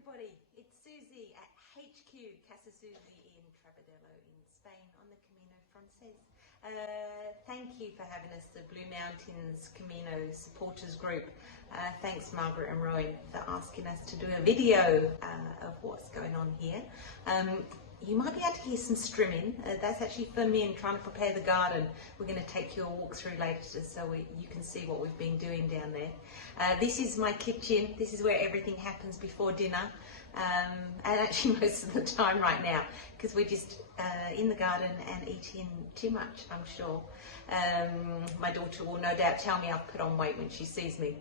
everybody, it's Susie at HQ Casa Susi in Trabadelo in Spain on the Camino Francés. Thank you for having us, the Blue Mountains Camino supporters group. Thanks Margaret and Rowan for asking us to do a video of what's going on here. You might be able to hear some strimming. That's actually Fermin trying to prepare the garden. We're going to take you a walk through later so you can see what we've been doing down there. This is my kitchen. This is where everything happens before dinner. And actually most of the time right now, because we're just in the garden and eating too much, I'm sure. My daughter will no doubt tell me I've put on weight when she sees me.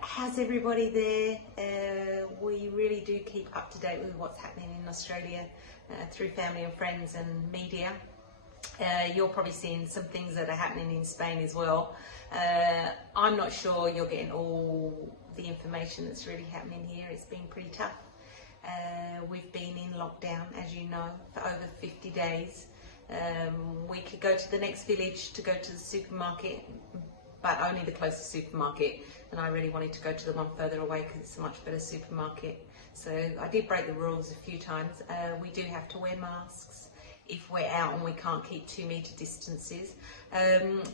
How's everybody there? We really do keep up to date with what's happening in Australia through family and friends and media. You're probably seeing some things that are happening in Spain as well. I'm not sure you're getting all the information that's really happening here. It's been pretty tough. We've been in lockdown, as you know, for over 50 days. We could go to the next village to go to the supermarket, but only the closest supermarket, and I really wanted to go to the one further away because it's a much better supermarket. So I did break the rules a few times. We do have to wear masks if we're out and we can't keep 2 metre distances.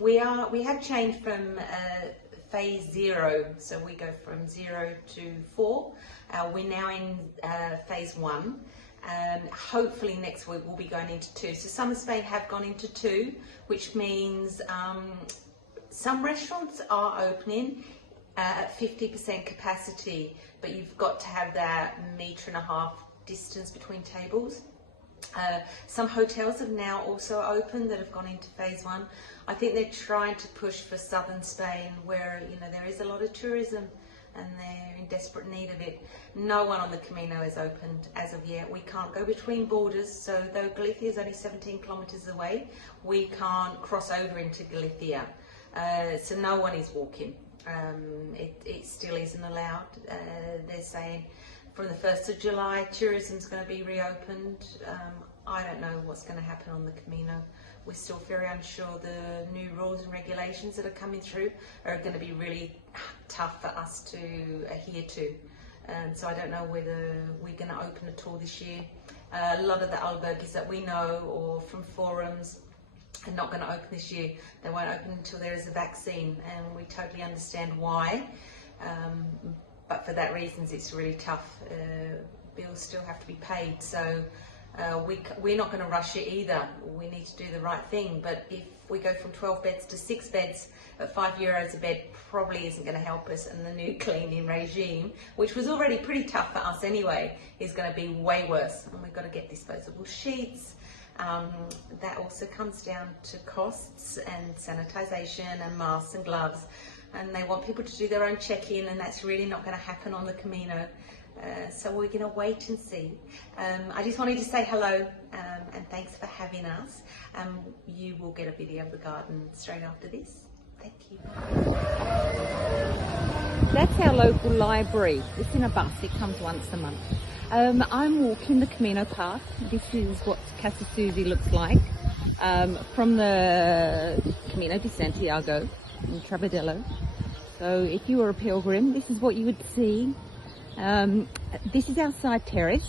We have changed from phase 0, so we go from 0 to 4. We're now in phase 1. Hopefully next week we'll be going into 2. So some of Spain have gone into 2, which means some restaurants are opening at 50% capacity, but you've got to have that 1.5 metre distance between tables. Some hotels have now also opened that have gone into phase 1. I think they're trying to push for southern Spain, where there is a lot of tourism and they're in desperate need of it. No one on the Camino has opened as of yet. We can't go between borders, so though Galicia is only 17 kilometres away, we can't cross over into Galicia. So no one is walking. It still isn't allowed. They're saying from the 1st of July, tourism's going to be reopened. I don't know what's going to happen on the Camino. We're still very unsure. The new rules and regulations that are coming through are going to be really tough for us to adhere to. So I don't know whether we're going to open at all this year. A lot of the albergues that we know or from forums are not going to open this year. They won't open until there is a vaccine, and we totally understand why. But for that reason, it's really tough. Bills still have to be paid, so we're not going to rush it either. We need to do the right thing. But if we go from 12 beds to 6 beds at €5 a bed, probably isn't going to help us. And the new cleaning regime, which was already pretty tough for us anyway, is going to be way worse. And we've got to get disposable sheets. That also comes down to costs and sanitisation and masks and gloves. And they want people to do their own check-in, and that's really not going to happen on the Camino. So we're going to wait and see. I just wanted to say hello and thanks for having us. You will get a video of the garden straight after this. Thank you. That's our local library. It's in a bus. It comes once a month. I'm walking the Camino path. This is what Casa Susi looks like from the Camino de Santiago in Trabadelo. So if you were a pilgrim, this is what you would see. This is our side terrace,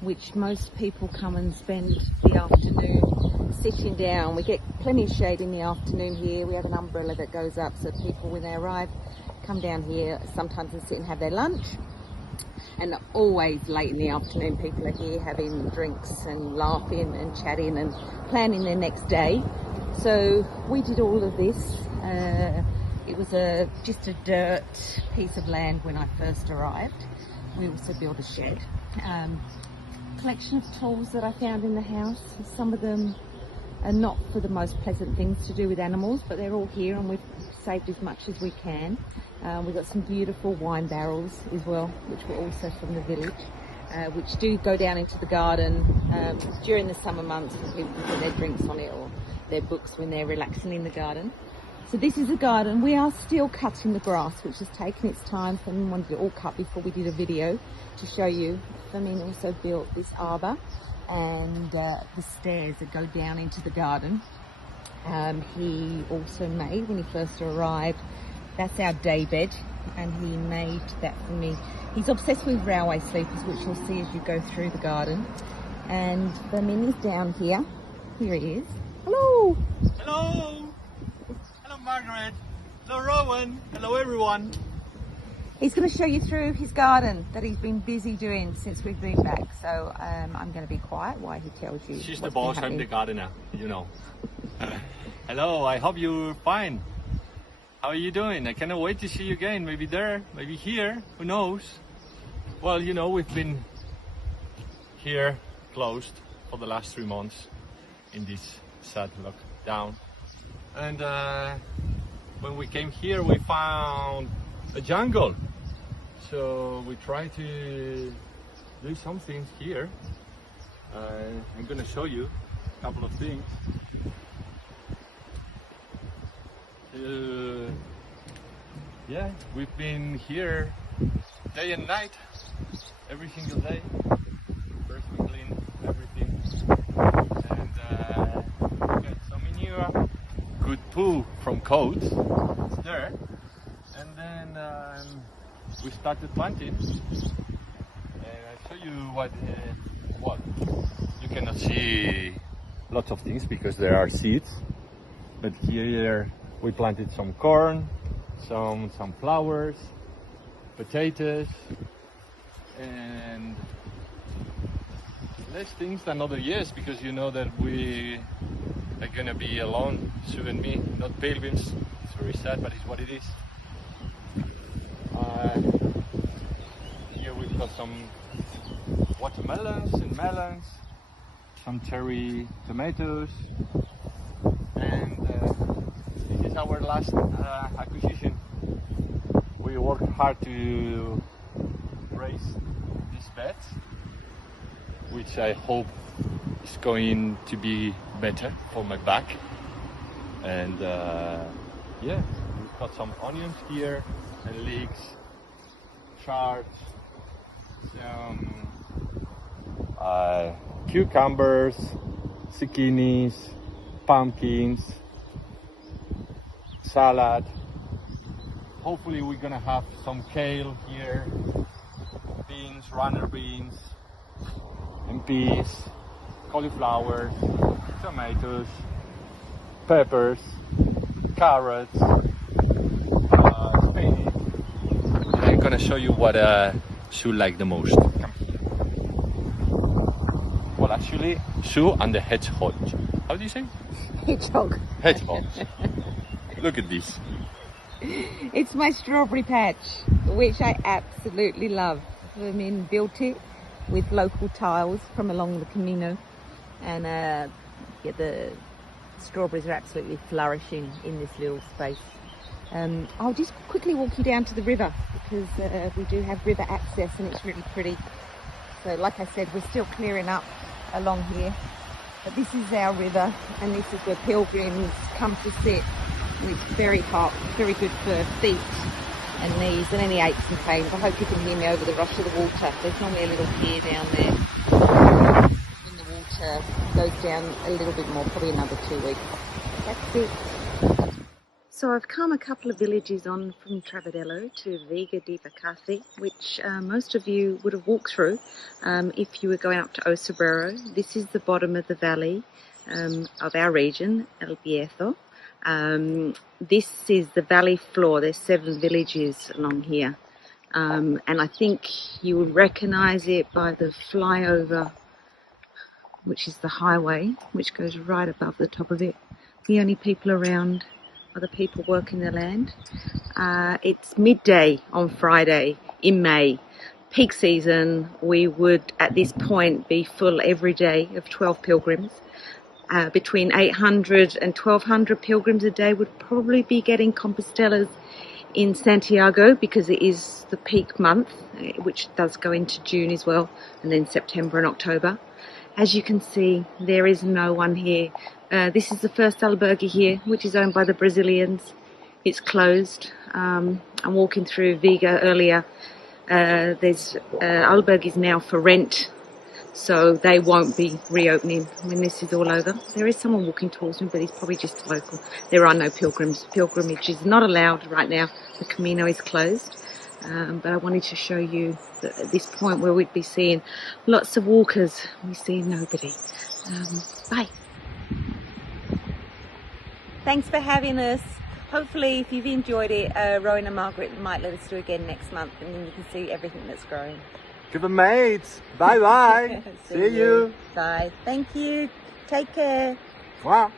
which most people come and spend the afternoon sitting down. We get plenty of shade in the afternoon here. We have an umbrella that goes up, so people when they arrive come down here sometimes and sit and have their lunch. And always late in the afternoon people are here having drinks and laughing and chatting and planning their next day. So we did all of this. It was just a dirt piece of land when I first arrived. We also built a shed. Collection of tools that I found in the house. Some of them are not for the most pleasant things to do with animals, but they're all here and we've saved as much as we can. We've got some beautiful wine barrels as well, which were also from the village, which do go down into the garden during the summer months when people put their drinks on it or their books when they're relaxing in the garden. So this is a garden. We are still cutting the grass, which has taken its time. Fermin wanted it all cut before we did a video to show you. Fermin also built this arbour and the stairs that go down into the garden. He also made, when he first arrived, That's our day bed, and he made that for me. He's obsessed with railway sleepers, which you'll see as you go through the garden. And Fermin is down here. Here he is. Hello! Hello! Hello, Margaret. Hello, Rowan. Hello, everyone. He's going to show you through his garden that he's been busy doing since we've been back. So I'm going to be quiet while he tells you. She's the boss, I'm the gardener, you know. Hello, I hope you're fine. How are you doing? I cannot wait to see you again. Maybe there, maybe here, who knows? Well, you know, we've been here closed for the last 3 months in this sad lockdown. And when we came here, we found a jungle. So we try to do some things here. I'm gonna show you a couple of things. Yeah, we've been here day and night, every single day. First we clean everything, and we got some manure, good poo from coats, it's there, and then we started planting. And I'll show you what, well, you cannot see lots of things because there are seeds, but here we planted some corn, some flowers, potatoes, and less things than other years, because you know that we are gonna be alone, Sue and me, not pilgrims. It's very sad, but it's what it is. Here we've got some watermelons and melons, some cherry tomatoes, and this is our last acquisition. We worked hard to raise these beds, which I hope is going to be better for my back. And yeah, we've got some onions here and leeks, shards, some cucumbers, zucchinis, pumpkins, salad. Hopefully we're gonna have some kale here, beans, runner beans, and peas, cauliflower, tomatoes, peppers, carrots, spinach. And I'm gonna show you what Sue liked the most. Come here. Well, actually, Sue and the hedgehog. How do you say? Hedgehog. Hedgehogs. Look at this. It's my strawberry patch, which I absolutely love. Fermin built it with local tiles from along the Camino, and yeah, the strawberries are absolutely flourishing in this little space. I'll just quickly walk you down to the river, because we do have river access and it's really pretty. So like I said, we're still clearing up along here, but this is our river, and this is where pilgrims come to sit. And it's very hot, very good for feet and knees and any aches and pains. I hope you can hear me over the rush of the water. There's normally a little pier down there. When the water goes down a little bit more, probably another 2 weeks. That's it. So I've come a couple of villages on from Travedello to Vega di Bacassi, which most of you would have walked through if you were going up to Osabrero. This is the bottom of the valley of our region, El Bierzo. This is the valley floor. There's 7 villages along here, and I think you will recognize it by the flyover, which is the highway, which goes right above the top of it. The only people around are the people working the land. It's midday on Friday in May. Peak season, we would at this point be full every day of 12 pilgrims. Between 800 and 1200 pilgrims a day would probably be getting Compostelas in Santiago, because it is the peak month, which does go into June as well, and then September and October. As you can see, there is no one here. This is the first albergue here, which is owned by the Brazilians. It's closed. I'm walking through Viga earlier. There's albergues now for rent. so they won't be reopening when this is all over. There is someone walking towards me, but he's probably just local. There are no pilgrims. Pilgrimage is not allowed right now. The Camino is closed. But I wanted to show you that at this point where we'd be seeing lots of walkers, we see nobody. Bye. Thanks for having us. Hopefully, if you've enjoyed it, Rowan and Margaret might let us do again next month, and then you can see everything that's growing. Give a mates. Bye bye. See you. Bye. Thank you. Take care. Wow.